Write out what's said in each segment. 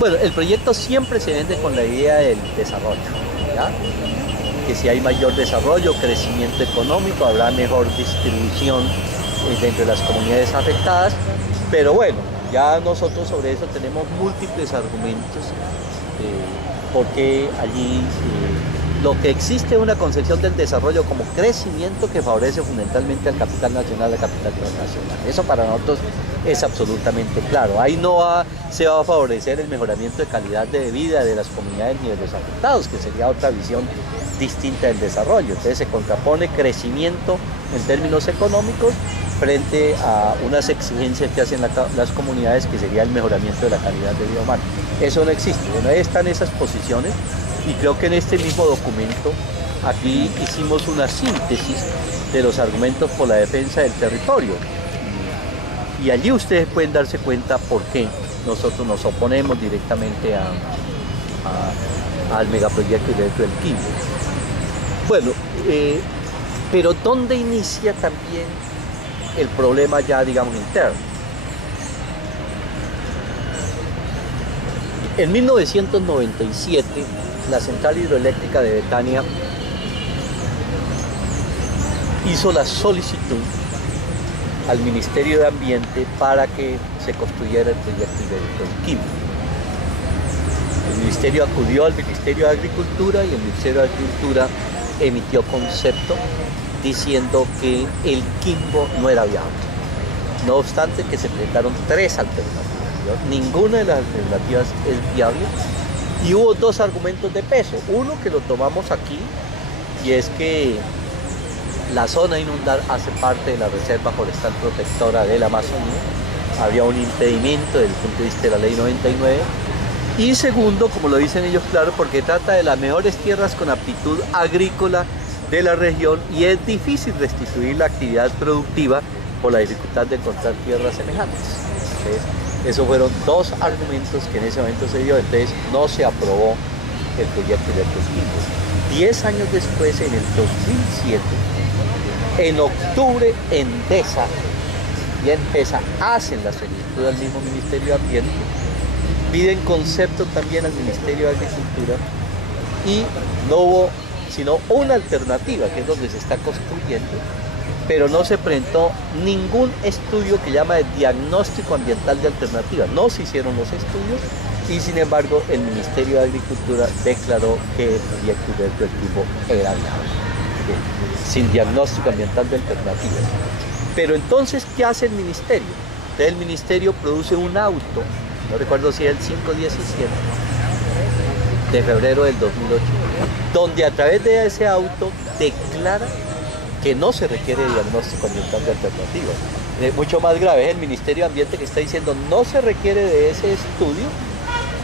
Bueno, el proyecto siempre se vende con la idea del desarrollo, ¿ya? Que si hay mayor desarrollo, crecimiento económico, habrá mejor distribución dentro de las comunidades afectadas, pero bueno, ya nosotros sobre eso tenemos múltiples argumentos, porque allí lo que existe es una concepción del desarrollo como crecimiento que favorece fundamentalmente al capital nacional, al capital transnacional. Eso para nosotros es absolutamente claro. Ahí se va a favorecer el mejoramiento de calidad de vida de las comunidades ni de los afectados, que sería otra visión distinta del desarrollo. Entonces se contrapone crecimiento en términos económicos frente a unas exigencias que hacen las comunidades, que sería el mejoramiento de la calidad de vida humana. Eso no existe. Bueno, ahí están esas posiciones. Y creo que en este mismo documento aquí hicimos una síntesis de los argumentos por la defensa del territorio. Y allí ustedes pueden darse cuenta por qué nosotros nos oponemos directamente al megaproyecto del Quimbo. Bueno, pero ¿dónde inicia también el problema ya, digamos, interno? En 1997, la central hidroeléctrica de Betania hizo la solicitud al Ministerio de Ambiente para que se construyera el proyecto del Quimbo. El Ministerio acudió al Ministerio de Agricultura y el Ministerio de Agricultura emitió concepto diciendo que el Quimbo no era viable. No obstante que se presentaron 3 alternativas. Ninguna de las alternativas es viable. Y hubo 2 argumentos de peso. Uno que lo tomamos aquí, y es que la zona a inundar hace parte de la Reserva Forestal Protectora de la Amazonía. Habría un impedimento desde el punto de vista de la Ley 99. Y segundo, como lo dicen ellos, claro, porque trata de las mejores tierras con aptitud agrícola de la región y es difícil restituir la actividad productiva por la dificultad de encontrar tierras semejantes. Entonces, esos fueron 2 argumentos que en ese momento se dio, entonces no se aprobó el proyecto de Quimbo. 10 años después, en el 2007, en octubre, Endesa y Empesa hacen la solicitud al mismo Ministerio de Ambiente, piden concepto también al Ministerio de Agricultura y no hubo sino una alternativa, que es donde se está construyendo, pero no se presentó ningún estudio que llama de diagnóstico ambiental de alternativa. No se hicieron los estudios y sin embargo el Ministerio de Agricultura declaró que el proyecto del Quimbo era viable, sin diagnóstico ambiental de alternativas. Pero entonces, ¿qué hace el Ministerio? Entonces el Ministerio produce un auto, no recuerdo si es el 517, de febrero del 2008, donde a través de ese auto declara que no se requiere diagnóstico ambiental de alternativas. Mucho más grave es el Ministerio de Ambiente, que está diciendo no se requiere de ese estudio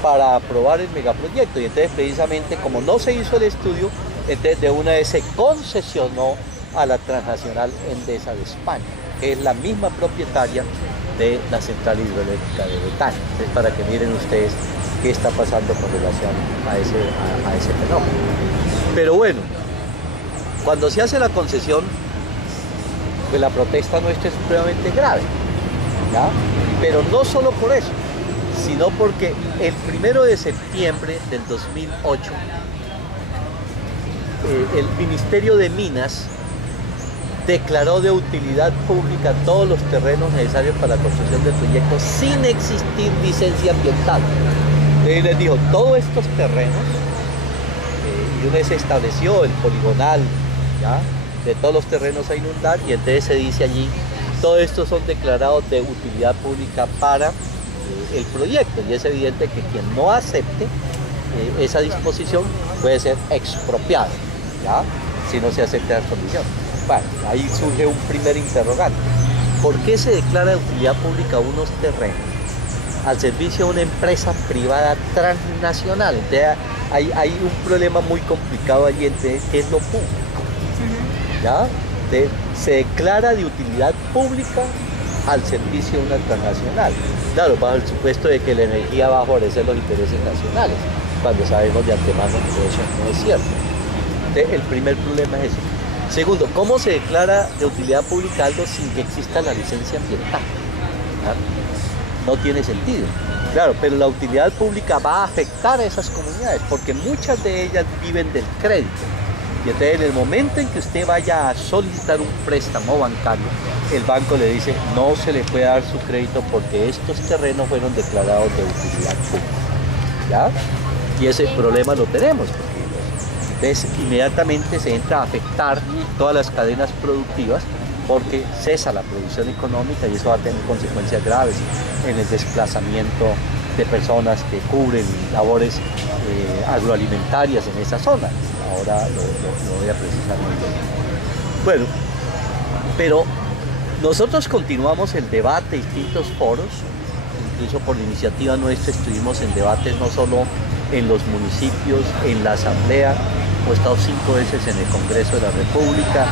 para aprobar el megaproyecto. Y entonces, precisamente, como no se hizo el estudio, entonces de una vez se concesionó a la transnacional Endesa de España, que es la misma propietaria de la central hidroeléctrica de Betania. Entonces, para que miren ustedes qué está pasando con relación a ese fenómeno. Pero bueno, cuando se hace la concesión, pues la protesta nuestra es supremamente grave, ¿ya? Pero no solo por eso, sino porque el 1 de septiembre del 2008, el Ministerio de Minas declaró de utilidad pública todos los terrenos necesarios para la construcción del proyecto sin existir licencia ambiental. Entonces les dijo, todos estos terrenos, y una vez se estableció el poligonal, ¿ya?, de todos los terrenos a inundar, y entonces se dice allí, todos estos son declarados de utilidad pública para el proyecto, y es evidente que quien no acepte esa disposición puede ser expropiado, ¿ya?, si no se acepta las condiciones. Bueno, ahí surge un primer interrogante. ¿Por qué se declara de utilidad pública unos terrenos al servicio de una empresa privada transnacional? Entonces, hay un problema muy complicado allí entre qué es lo público, ¿ya? Se declara de utilidad pública al servicio de una transnacional. Claro, bajo el supuesto de que la energía va a favorecer los intereses nacionales, cuando sabemos de antemano que eso no es cierto. Entonces, el primer problema es ese. Segundo, ¿cómo se declara de utilidad pública algo sin que exista la licencia ambiental? ¿Ya? No tiene sentido. Claro, pero la utilidad pública va a afectar a esas comunidades porque muchas de ellas viven del crédito. Y entonces en el momento en que usted vaya a solicitar un préstamo bancario, el banco le dice no se le puede dar su crédito porque estos terrenos fueron declarados de utilidad pública. ¿Ya? Y ese problema lo tenemos porque entonces inmediatamente se entra a afectar todas las cadenas productivas porque cesa la producción económica y eso va a tener consecuencias graves en el desplazamiento de personas que cubren labores agroalimentarias en esa zona. Ahora lo voy a precisar muy bien. Bueno, pero nosotros continuamos el debate en distintos foros, incluso por iniciativa nuestra estuvimos en debates no solo en los municipios, en la asamblea, hemos estado 5 veces en el Congreso de la República,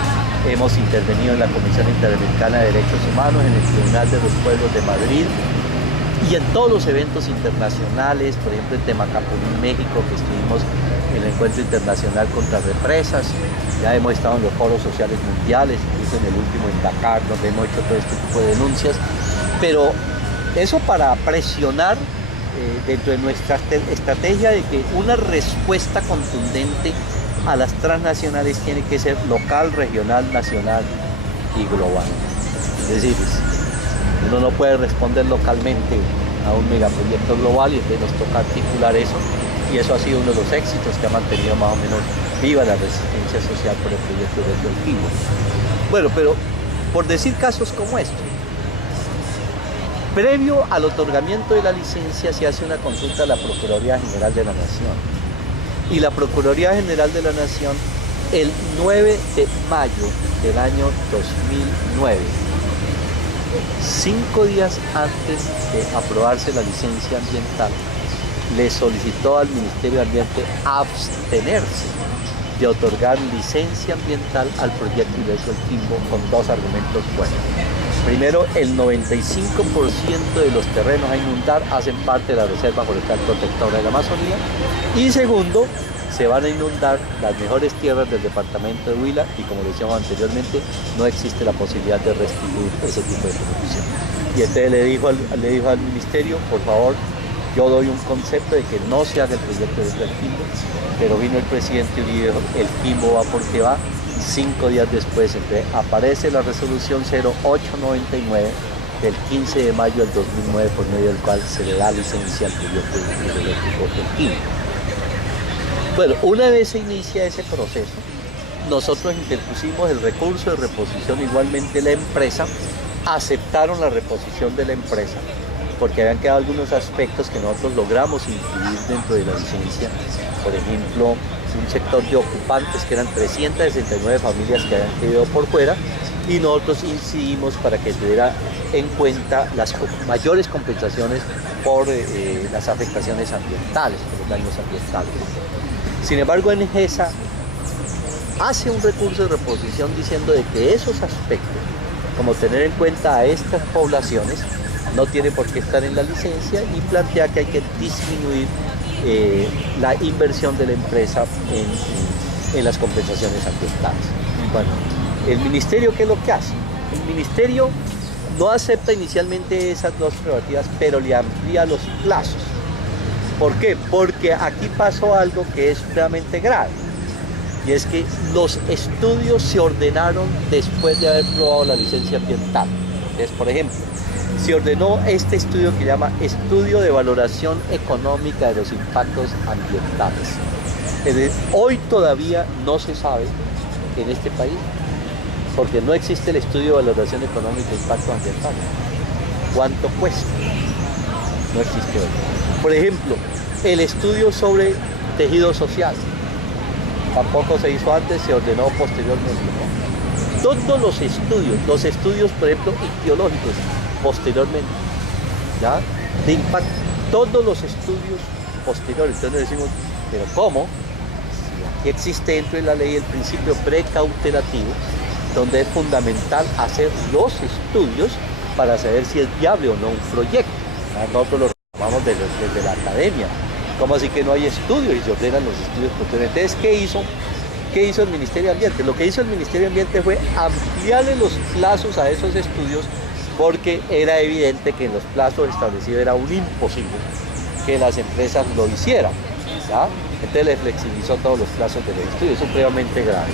hemos intervenido en la Comisión Interamericana de Derechos Humanos, en el Tribunal de los Pueblos de Madrid, y en todos los eventos internacionales, por ejemplo en Temacapulín, México, que estuvimos en el Encuentro Internacional contra Represas, ya hemos estado en los foros sociales mundiales, incluso en el último en Dakar, donde hemos hecho todo este tipo de denuncias, pero eso para presionar dentro de nuestra estrategia de que una respuesta contundente a las transnacionales tiene que ser local, regional, nacional y global. Es decir, uno no puede responder localmente a un megaproyecto global y entonces nos toca articular eso y eso ha sido uno de los éxitos que ha mantenido más o menos viva la resistencia social por el proyecto de Colquimbo. Bueno, pero por decir casos como estos, previo al otorgamiento de la licencia se hace una consulta a la Procuraduría General de la Nación y la Procuraduría General de la Nación el 9 de mayo del año 2009, 5 días antes de aprobarse la licencia ambiental, le solicitó al Ministerio de Ambiente abstenerse de otorgar licencia ambiental al proyecto de Colquimbo con 2 argumentos buenos. Primero, el 95% de los terrenos a inundar hacen parte de la Reserva Forestal Protectora de la Amazonía. Y segundo, se van a inundar las mejores tierras del departamento de Huila y como decíamos anteriormente, no existe la posibilidad de restituir ese tipo de producción. Y entonces le dijo al ministerio, por favor, yo doy un concepto de que no se haga el proyecto de Colquimbo, pero vino el presidente Uribe y dijo, el Quimbo va porque va. 5 días después aparece la resolución 0899 del 15 de mayo del 2009 por medio del cual se le da licencia al proyecto hidroeléctrico del Quimbo. Bueno, una vez se inicia ese proceso, nosotros interpusimos el recurso de reposición, igualmente la empresa, aceptaron la reposición de la empresa, porque habían quedado algunos aspectos que nosotros logramos incluir dentro de la licencia, por ejemplo, un sector de ocupantes que eran 369 familias que habían quedado por fuera y nosotros incidimos para que se tuviera en cuenta las mayores compensaciones por las afectaciones ambientales, por los daños ambientales. Sin embargo, ENGESA hace un recurso de reposición diciendo de que esos aspectos, como tener en cuenta a estas poblaciones, no tiene por qué estar en la licencia y plantea que hay que disminuir la inversión de la empresa en las compensaciones ambientales. Bueno, el ministerio, ¿qué es lo que hace? El ministerio no acepta inicialmente esas 2 prerrogativas, pero le amplía los plazos. ¿Por qué? Porque aquí pasó algo que es realmente grave, y es que los estudios se ordenaron después de haber probado la licencia ambiental. Entonces, por ejemplo, se ordenó este estudio que llama Estudio de Valoración Económica de los Impactos Ambientales. Hoy todavía no se sabe en este país, porque no existe el Estudio de Valoración Económica de Impactos Ambientales. ¿Cuánto cuesta? No existe hoy. Por ejemplo, el estudio sobre tejido social. Tampoco se hizo antes, se ordenó posteriormente, ¿no? Todos los estudios, por ejemplo, ictiológicos, posteriormente, ¿ya? De impacto, todos los estudios posteriores. Entonces decimos, pero ¿cómo? Si aquí existe dentro de la ley el principio precautelativo, donde es fundamental hacer los estudios para saber si es viable o no un proyecto. Nosotros lo reclamamos desde la academia. ¿Cómo así que no hay estudios y se ordenan los estudios posteriores? Entonces, ¿qué hizo el Ministerio de Ambiente? Lo que hizo el Ministerio de Ambiente fue ampliarle los plazos a esos estudios porque era evidente que en los plazos establecidos era un imposible que las empresas lo hicieran, ¿ya? Entonces le flexibilizó todos los plazos del estudio, es supremamente grave.